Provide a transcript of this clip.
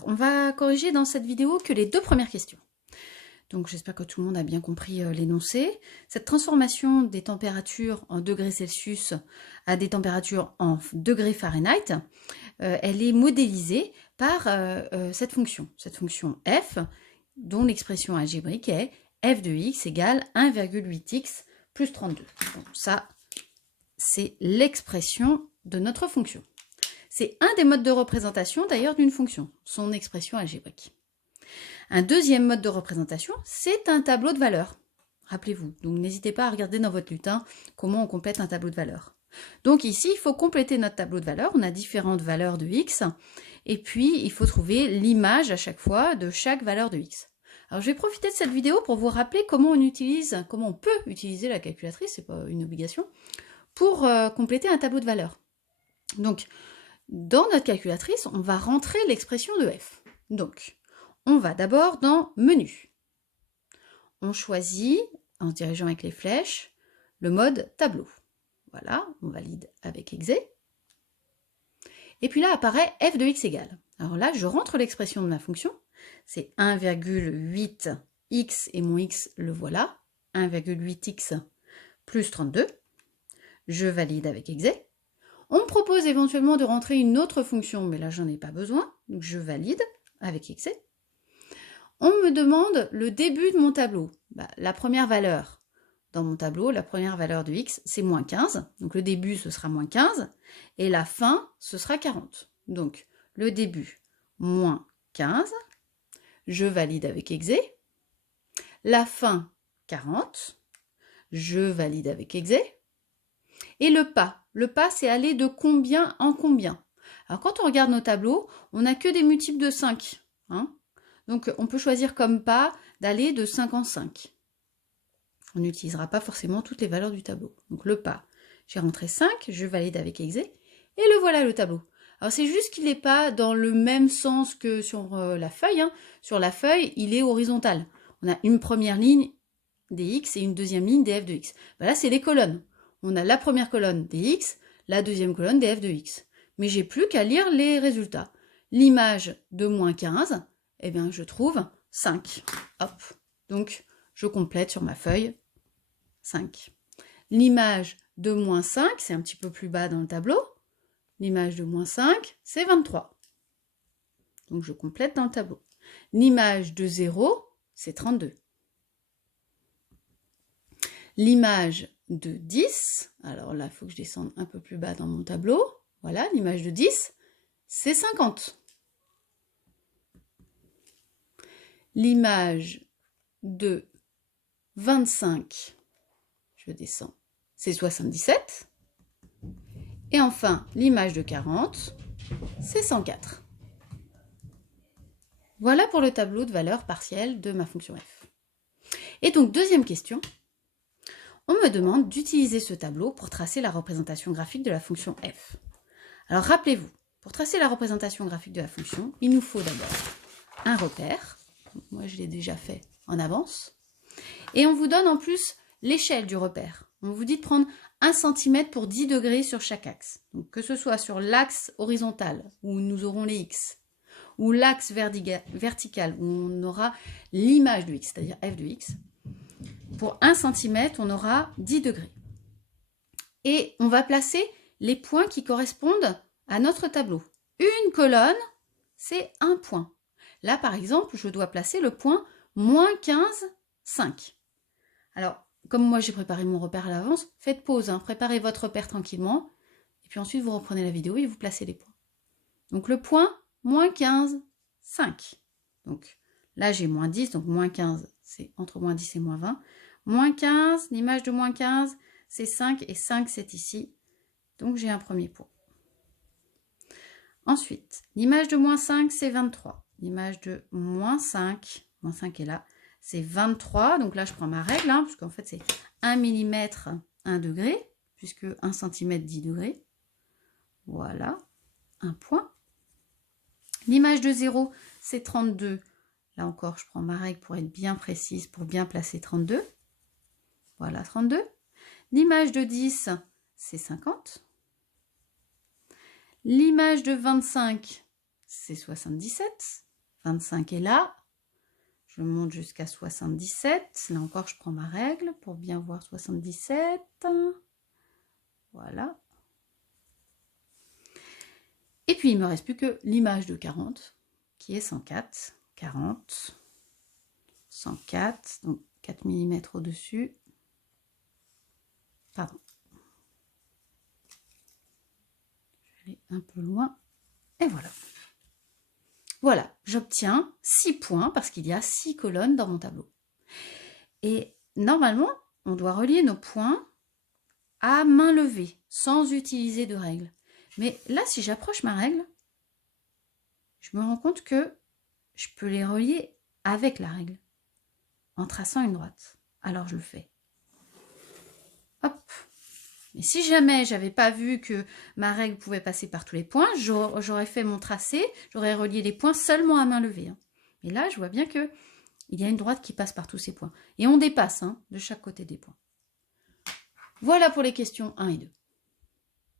Alors, on va corriger dans cette vidéo que les deux premières questions. Donc, j'espère que tout le monde a bien compris l'énoncé. Cette transformation des températures en degrés Celsius à des températures en degrés Fahrenheit, elle est modélisée par cette fonction f, dont l'expression algébrique est f de x égale 1,8x plus 32. Donc, ça, c'est l'expression de notre fonction. C'est un des modes de représentation d'ailleurs d'une fonction, son expression algébrique. Un deuxième mode de représentation, c'est un tableau de valeurs. Rappelez-vous, donc n'hésitez pas à regarder dans votre lutin comment on complète un tableau de valeurs. Donc ici, il faut compléter notre tableau de valeurs. On a différentes valeurs de x. Et puis, il faut trouver l'image à chaque fois de chaque valeur de x. Alors, je vais profiter de cette vidéo pour vous rappeler comment on peut utiliser la calculatrice, c'est pas une obligation, pour compléter un tableau de valeurs. Donc, dans notre calculatrice, on va rentrer l'expression de f. Donc, on va d'abord dans Menu. On choisit, en se dirigeant avec les flèches, le mode tableau. Voilà, on valide avec exe. Et puis là apparaît f de x égale. Alors là, je rentre l'expression de ma fonction. C'est 1,8x et mon x, le voilà. 1,8x plus 32. Je valide avec exe. On me propose éventuellement de rentrer une autre fonction, mais là, j'en ai pas besoin. Donc, je valide avec exe. On me demande le début de mon tableau. La première valeur dans mon tableau, la première valeur de x, c'est moins 15. Donc, le début, ce sera moins 15. Et la fin, ce sera 40. Donc, le début, moins 15. Je valide avec exe. La fin, 40. Je valide avec exe. Et le pas. Le pas, c'est aller de combien en combien. Alors, quand on regarde nos tableaux, on n'a que des multiples de 5. Donc, on peut choisir comme pas d'aller de 5 en 5. On n'utilisera pas forcément toutes les valeurs du tableau. Donc, le pas, j'ai rentré 5, je valide avec exe, et le voilà le tableau. Alors, c'est juste qu'il n'est pas dans le même sens que sur la feuille. Sur la feuille, il est horizontal. On a une première ligne des x et une deuxième ligne des f de x. Là, c'est les colonnes. On a la première colonne des x, la deuxième colonne des f de x. Mais j'ai plus qu'à lire les résultats. L'image de moins 15, eh bien, je trouve 5. Hop. Donc, je complète sur ma feuille 5. L'image de moins 5, c'est un petit peu plus bas dans le tableau. L'image de moins 5, c'est 23. Donc, je complète dans le tableau. L'image de 0, c'est 32. L'image de 10, alors là, il faut que je descende un peu plus bas dans mon tableau. Voilà, l'image de 10, c'est 50. L'image de 25, je descends, c'est 77. Et enfin, l'image de 40, c'est 104. Voilà pour le tableau de valeur partielle de ma fonction f. Et donc, deuxième question. On me demande d'utiliser ce tableau pour tracer la représentation graphique de la fonction f. Alors, rappelez-vous, pour tracer la représentation graphique de la fonction, il nous faut d'abord un repère. Moi, je l'ai déjà fait en avance. Et on vous donne en plus l'échelle du repère. On vous dit de prendre 1 cm pour 10 degrés sur chaque axe. Donc, que ce soit sur l'axe horizontal, où nous aurons les x, ou l'axe vertical, où on aura l'image de x, c'est-à-dire f de x. Pour 1 cm, on aura 10 degrés. Et on va placer les points qui correspondent à notre tableau. Une colonne, c'est un point. Là, par exemple, je dois placer le point moins 15, 5. Alors, comme moi, j'ai préparé mon repère à l'avance, faites pause, préparez votre repère tranquillement. Et puis ensuite, vous reprenez la vidéo et vous placez les points. Donc, le point, moins 15, 5. Donc, là, j'ai moins 10, donc moins 15, c'est entre moins 10 et moins 20. Moins 15, l'image de moins 15, c'est 5, et 5, c'est ici. Donc, j'ai un premier point. Ensuite, l'image de moins 5, c'est 23. L'image de moins 5 est là, c'est 23. Donc là, je prends ma règle, parce qu'en fait, c'est 1 mm, 1 degré, puisque 1 cm, 10 degrés. Voilà, un point. L'image de 0, c'est 32. Là encore, je prends ma règle pour être bien précise, pour bien placer 32. Voilà, 32. L'image de 10, c'est 50. L'image de 25, c'est 77. 25 est là. Je monte jusqu'à 77. Là encore, je prends ma règle pour bien voir 77. Voilà. Et puis, il ne me reste plus que l'image de 40, qui est 104. 40, 104, donc 4 mm au-dessus. Pardon. Je vais aller un peu loin. Et voilà. Voilà, j'obtiens 6 points parce qu'il y a 6 colonnes dans mon tableau. Et normalement, on doit relier nos points à main levée, sans utiliser de règle. Mais là, si j'approche ma règle, je me rends compte que je peux les relier avec la règle, en traçant une droite. Alors je le fais. Hop. Mais si jamais j'avais pas vu que ma règle pouvait passer par tous les points, j'aurais fait mon tracé, j'aurais relié les points seulement à main levée. Mais là, je vois bien que il y a une droite qui passe par tous ces points. Et on dépasse de chaque côté des points. Voilà pour les questions 1 et 2.